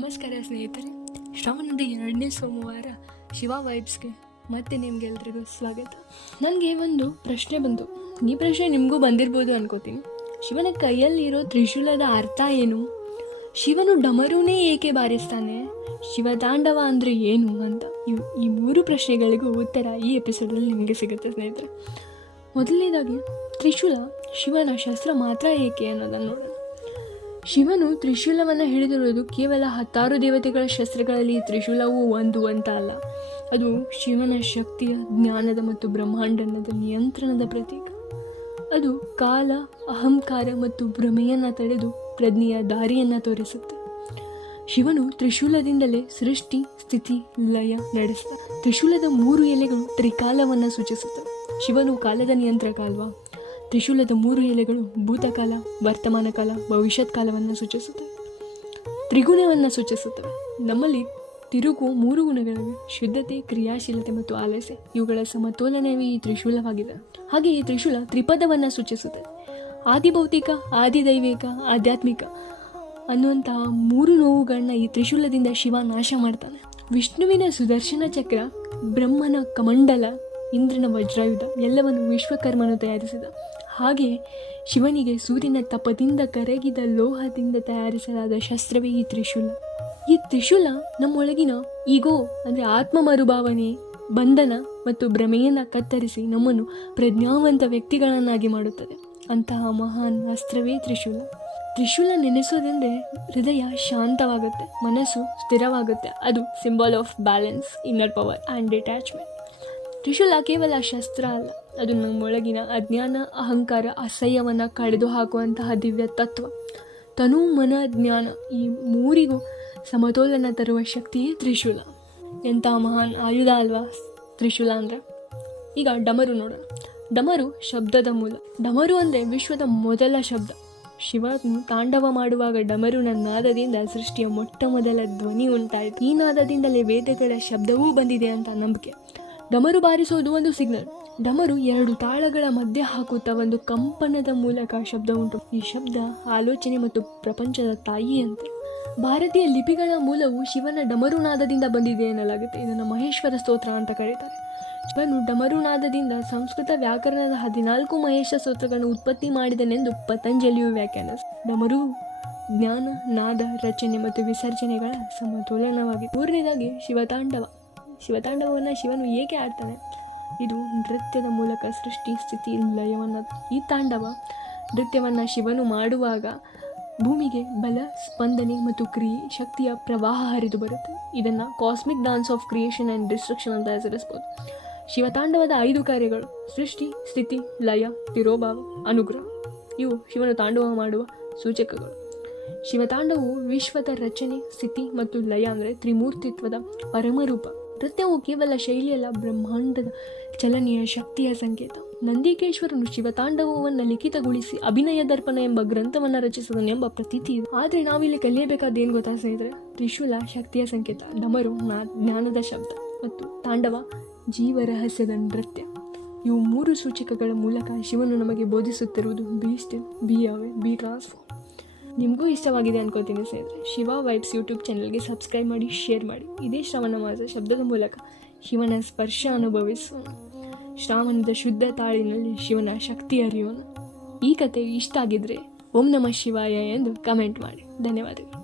ನಮಸ್ಕಾರ ಸ್ನೇಹಿತರೆ, ಶ್ರಾವಣದ 2ನೇ ಸೋಮವಾರ ಶಿವ ವೈಬ್ಸ್ಗೆ ಮತ್ತೆ ನಿಮಗೆಲ್ರಿಗೂ ಸ್ವಾಗತ. ನನಗೆ ಒಂದು ಪ್ರಶ್ನೆ ಬಂತು. ಈ ಪ್ರಶ್ನೆ ನಿಮಗೂ ಬಂದಿರ್ಬೋದು ಅನ್ಕೋತೀನಿ. ಶಿವನ ಕೈಯಲ್ಲಿರೋ ತ್ರಿಶೂಲದ ಅರ್ಥ ಏನು? ಶಿವನು ಡಮರುನೇ ಏಕೆ ಬಾರಿಸ್ತಾನೆ? ಶಿವತಾಂಡವ ಅಂದರೆ ಏನು ಅಂತ ಈ 3 ಪ್ರಶ್ನೆಗಳಿಗೂ ಉತ್ತರ ಈ ಎಪಿಸೋಡಲ್ಲಿ ನಿಮಗೆ ಸಿಗುತ್ತೆ ಸ್ನೇಹಿತರೆ. ಮೊದಲನೇದಾಗಿ, ತ್ರಿಶೂಲ ಶಿವನ ಶಸ್ತ್ರ ಮಾತ್ರ ಏಕೆ ಅನ್ನೋದನ್ನು ನೋಡೋಣ. ಶಿವನು ತ್ರಿಶೂಲವನ್ನು ಹಿಡಿದಿರುವುದು ಕೇವಲ 16 ದೇವತೆಗಳ ಶಸ್ತ್ರಗಳಲ್ಲಿ ತ್ರಿಶೂಲವೂ ಒಂದು ಅಂತ ಅಲ್ಲ. ಅದು ಶಿವನ ಶಕ್ತಿಯ, ಜ್ಞಾನದ ಮತ್ತು ಬ್ರಹ್ಮಾಂಡದ ನಿಯಂತ್ರಣದ ಪ್ರತೀಕ. ಅದು ಕಾಲ, ಅಹಂಕಾರ ಮತ್ತು ಭ್ರಮೆಯನ್ನು ತಡೆದು ಪ್ರಜ್ಞೆಯ ದಾರಿಯನ್ನು ತೋರಿಸುತ್ತೆ. ಶಿವನು ತ್ರಿಶೂಲದಿಂದಲೇ ಸೃಷ್ಟಿ, ಸ್ಥಿತಿ, ಲಯ ನಡೆಸ್ತಾನೆ. ತ್ರಿಶೂಲದ 3 ಎಲೆಗಳು ತ್ರಿಕಾಲವನ್ನು ಸೂಚಿಸುತ್ತವೆ. ಶಿವನು ಕಾಲದ ನಿಯಂತ್ರಕ ಅಲ್ವಾ? ತ್ರಿಶೂಲದ 3 ಎಲೆಗಳು ಭೂತಕಾಲ, ವರ್ತಮಾನ ಕಾಲ, ಭವಿಷ್ಯತ್ ಕಾಲವನ್ನು ಸೂಚಿಸುತ್ತವೆ. ತ್ರಿಗುಣವನ್ನು ಸೂಚಿಸುತ್ತವೆ. ನಮ್ಮಲ್ಲಿ ತಿರುಗು 3 ಗುಣಗಳಿವೆ: ಶುದ್ಧತೆ, ಕ್ರಿಯಾಶೀಲತೆ ಮತ್ತು ಆಲಸ್ಯ. ಇವುಗಳ ಸಮತೋಲನವೇ ಈ ತ್ರಿಶೂಲವಾಗಿದೆ. ಹಾಗೆ ಈ ತ್ರಿಶೂಲ ತ್ರಿಪದವನ್ನು ಸೂಚಿಸುತ್ತದೆ: ಆದಿಭೌತಿಕ, ಆದಿದೈವಿಕ, ಆಧ್ಯಾತ್ಮಿಕ ಅನ್ನುವಂತಹ 3 ನೋವುಗಳನ್ನ ಈ ತ್ರಿಶೂಲದಿಂದ ಶಿವ ನಾಶ ಮಾಡ್ತಾನೆ. ವಿಷ್ಣುವಿನ ಸುದರ್ಶನ ಚಕ್ರ, ಬ್ರಹ್ಮನ ಕಮಂಡಲ, ಇಂದ್ರನ ವಜ್ರಾಯುಧ ಎಲ್ಲವನ್ನು ವಿಶ್ವಕರ್ಮನು ತಯಾರಿಸಿದ. ಹಾಗೆ ಶಿವನಿಗೆ ಸೂರ್ಯನ ತಪದಿಂದ ಕರಗಿದ ಲೋಹದಿಂದ ತಯಾರಿಸಲಾದ ಶಸ್ತ್ರವೇ ಈ ತ್ರಿಶೂಲ. ಈ ತ್ರಿಶೂಲ ನಮ್ಮೊಳಗಿನ ಈಗೋ ಅಂದರೆ ಆತ್ಮ ಮರುಭಾವನೆ, ಬಂಧನ ಮತ್ತು ಭ್ರಮೆಯನ್ನು ಕತ್ತರಿಸಿ ನಮ್ಮನ್ನು ಪ್ರಜ್ಞಾವಂತ ವ್ಯಕ್ತಿಗಳನ್ನಾಗಿ ಮಾಡುತ್ತದೆ. ಅಂತಹ ಮಹಾನ್ ಅಸ್ತ್ರವೇ ತ್ರಿಶೂಲ. ತ್ರಿಶೂಲ ನೆನೆಸೋದೆಂದರೆ ಹೃದಯ ಶಾಂತವಾಗುತ್ತೆ, ಮನಸ್ಸು ಸ್ಥಿರವಾಗುತ್ತೆ. ಅದು symbol of balance, inner power and detachment. ತ್ರಿಶೂಲ ಕೇವಲ ಶಸ್ತ್ರ ಅಲ್ಲ, ಅದು ನಮ್ಮೊಳಗಿನ ಅಜ್ಞಾನ, ಅಹಂಕಾರ, ಅಸಹ್ಯವನ್ನು ಕಳೆದು ಹಾಕುವಂತಹ ದಿವ್ಯ ತತ್ವ. ತನು, ಮನ, ಜ್ಞಾನ ಈ 3ಗೂ ಸಮತೋಲನ ತರುವ ಶಕ್ತಿಯೇ ತ್ರಿಶೂಲ. ಎಂತಹ ಮಹಾನ್ ಆಯುಧ ಅಲ್ವಾ ತ್ರಿಶೂಲ ಅಂದರೆ. ಈಗ ಡಮರು ನೋಡೋಣ. ಡಮರು ಶಬ್ದದ ಮೂಲ. ಡಮರು ಅಂದರೆ ವಿಶ್ವದ ಮೊದಲ ಶಬ್ದ. ಶಿವನು ತಾಂಡವ ಮಾಡುವಾಗ ಡಮರುನ ನಾದದಿಂದ ಸೃಷ್ಟಿಯ ಮೊಟ್ಟ ಮೊದಲ ಧ್ವನಿ ಉಂಟಾಯಿತು. ಈ ನಾದದಿಂದಲೇ ವೇದಗಳ ಶಬ್ದವೂ ಬಂದಿದೆ ಅಂತ ನಂಬಿಕೆ. ಡಮರು ಬಾರಿಸೋದು ಒಂದು ಸಿಗ್ನಲ್. ಡಮರು 2 ತಾಳಗಳ ಮಧ್ಯೆ ಹಾಕುತ್ತಾ ಒಂದು ಕಂಪನದ ಮೂಲಕ ಶಬ್ದ ಉಂಟು. ಈ ಶಬ್ದ ಆಲೋಚನೆ ಮತ್ತು ಪ್ರಪಂಚದ ತಾಯಿ ಅಂತೆ. ಭಾರತೀಯ ಲಿಪಿಗಳ ಮೂಲವು ಶಿವನ ಡಮರುನಾದದಿಂದ ಬಂದಿದೆ ಎನ್ನಲಾಗುತ್ತೆ. ಇದನ್ನು ಮಹೇಶ್ವರ ಸ್ತೋತ್ರ ಅಂತ ಕರೀತಾರೆ. ಶಿವನು ಡಮರುನಾದದಿಂದ ಸಂಸ್ಕೃತ ವ್ಯಾಕರಣದ 14 ಮಹೇಶ ಸ್ತೋತ್ರಗಳನ್ನು ಉತ್ಪತ್ತಿ ಮಾಡಿದನೆಂದು ಪತಂಜಲಿಯು ವ್ಯಾಖ್ಯಾನಿಸಿದೆ. ಡಮರು ಜ್ಞಾನ, ನಾದ, ರಚನೆ ಮತ್ತು ವಿಸರ್ಜನೆಗಳ ಸಮತೋಲನವಾಗಿದೆ. 3ನೇದಾಗಿ ಶಿವತಾಂಡವ. ಶಿವತಾಂಡವವನ್ನು ಶಿವನು ಏಕೆ ಆಡ್ತಾನೆ? ಇದು ನೃತ್ಯದ ಮೂಲಕ ಸೃಷ್ಟಿ, ಸ್ಥಿತಿ, ಲಯವನ್ನು. ಈ ತಾಂಡವ ನೃತ್ಯವನ್ನು ಶಿವನು ಮಾಡುವಾಗ ಭೂಮಿಗೆ ಬಲ, ಸ್ಪಂದನೆ ಮತ್ತು ಶಕ್ತಿಯ ಪ್ರವಾಹ ಹರಿದು ಬರುತ್ತೆ. ಇದನ್ನು cosmic dance of creation and destruction ಅಂತ ಹೆಸರಿಸ್ಬೋದು. ಶಿವತಾಂಡವದ 5 ಕಾರ್ಯಗಳು: ಸೃಷ್ಟಿ, ಸ್ಥಿತಿ, ಲಯ, ತಿರೋಭಾವ, ಅನುಗ್ರಹ. ಇವು ಶಿವನು ತಾಂಡವ ಮಾಡುವ ಸೂಚಕಗಳು. ಶಿವತಾಂಡವು ವಿಶ್ವದ ರಚನೆ, ಸ್ಥಿತಿ ಮತ್ತು ಲಯ ಅಂದರೆ ತ್ರಿಮೂರ್ತಿತ್ವದ ಪರಮರೂಪ. ನೃತ್ಯವು ಕೇವಲ ಶೈಲಿಯಲ್ಲ, ಬ್ರಹ್ಮಾಂಡದ ಚಲನೆಯ ಶಕ್ತಿಯ ಸಂಕೇತ. ನಂದಿಕೇಶ್ವರನು ಶಿವತಾಂಡವವನ್ನು ಲಿಖಿತಗೊಳಿಸಿ ಅಭಿನಯ ದರ್ಪಣ ಎಂಬ ಗ್ರಂಥವನ್ನು ರಚಿಸಿದನು ಎಂಬ ಪ್ರತೀತಿ ಇದೆ. ಆದರೆ ನಾವಿಲ್ಲಿ ಕಲಿಯಬೇಕಾದೇನು ಗೊತ್ತಾ ಸ್ನೇಹಿತರೆ? ತ್ರಿಶೂಲ ಶಕ್ತಿಯ ಸಂಕೇತ, ಡಮರು ಜ್ಞಾನದ ಶಬ್ದ ಮತ್ತು ತಾಂಡವ ಜೀವ ರಹಸ್ಯದ ನೃತ್ಯ. ಇವು 3 ಸೂಚಕಗಳ ಮೂಲಕ ಶಿವನು ನಮಗೆ ಬೋಧಿಸುತ್ತಿರುವುದು be still, be away, be transform. ನಿಮಗೂ ಇಷ್ಟವಾಗಿದೆ ಅನ್ಕೋತೀನಿ ಸ್ನೇಹಿತರೆ. ಶಿವ ವೈಬ್ಸ್ ಯೂಟ್ಯೂಬ್ ಚಾನಲ್ಗೆ ಸಬ್ಸ್ಕ್ರೈಬ್ ಮಾಡಿ, ಶೇರ್ ಮಾಡಿ. ಇದೇ ಶ್ರವಣ ಮಾಸ ಶಬ್ದದ ಮೂಲಕ ಶಿವನ ಸ್ಪರ್ಶ ಅನುಭವಿಸೋಣ. ಶ್ರಾವಣದ ಶುದ್ಧ ತಾಳಿನಲ್ಲಿ ಶಿವನ ಶಕ್ತಿ ಅರಿಯೋಣ. ಈ ಕತೆ ಇಷ್ಟ ಆಗಿದ್ರೆ ಓಂ ನಮಃ ಶಿವಾಯ ಎಂದು ಕಮೆಂಟ್ ಮಾಡಿ. ಧನ್ಯವಾದಗಳು.